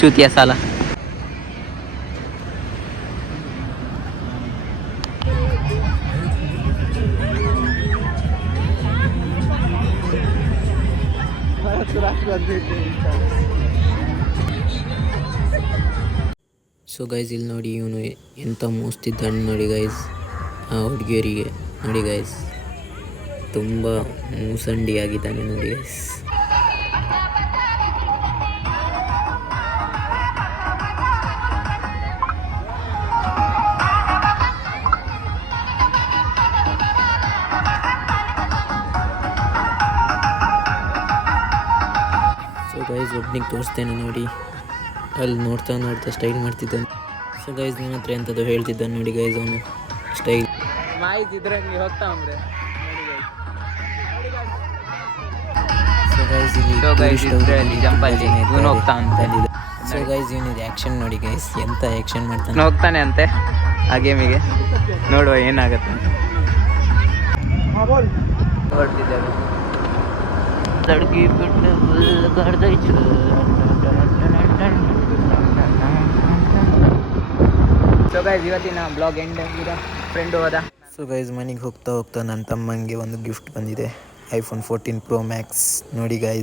ಚೂತಿಯ ಸಾಲ. So guys ಇಲ್ಲಿ ನೋಡಿ ಇವನು ಎಂಥ ಮೂಸ್ತಿದ್ದಾನೆ ನೋಡಿ ಗೈಸ್. ಆ ಹುಡುಗಿಯರಿಗೆ ನೋಡಿ ಗೈಸ್, ತುಂಬ ಮೂಸಂಡಿ ಆಗಿದ್ದಾನೆ ನೋಡಿ ಗೈಸ್. ಸೊ ಗೈಸ್ ಒಬ್ನಿಗೆ ತೋರಿಸ್ತೇನೆ ನೋಡಿ, ಅಲ್ಲಿ ನೋಡ್ತಾ ನೋಡ್ತಾ ಸ್ಟೈಲ್ ಮಾಡ್ತಿದ್ದಾನೆ. ಸೊ ಗೈಸ್ ನನ್ನ ಹತ್ರ ಎಂಥದ್ದು ಹೇಳ್ತಿದ್ದಾನೆ ನೋಡಿ ಗೈಸ್, ಅವನು ಸ್ಟೈಲ್ ಮಾಹಿತಿದ್ರಲ್ಲಿ ಹೋಗ್ತಾ ಅಂದ್ರೆ. ಸೊ ಗೈಸ್ ಇಲ್ಲಿ ಜಂಪಲ್ಲಿ ಇವನು ಹೋಗ್ತಾ ಅಂತ. ಸೊ ಗೈಸ್ ಇವನಿದೆ ಆ್ಯಕ್ಷನ್ ನೋಡಿ ಗೈಸ್, ಎಂಥ ಆ್ಯಕ್ಷನ್ ಮಾಡ್ತಾನೆ. ಹೋಗ್ತಾನೆ ಅಂತೆ ಆ ಗೇಮಿಗೆ, ನೋಡುವ ಏನಾಗತ್ತೆ. ಹೊರಟಿದ್ದೇವೆ ಲಡ್ಕಿ ಬಿಟ್ಟು ಸೊ ಗೈಸ್ ಇವತ್ತಿನ ಬ್ಲಾಗ್ ಎಂಡ್ ಈಗ ಫ್ರೆಂಡು ಹೋದ. ಸೊ ಗೈಸ್ ಮನೆಗೆ ಹೋಗ್ತಾ ಹೋಗ್ತಾ ನನ್ನ ತಮ್ಮಂಗೆ ಒಂದು ಗಿಫ್ಟ್ ಬಂದಿದೆ, iPhone 14 Pro Max ನೋಡಿ ಗೈಸ್.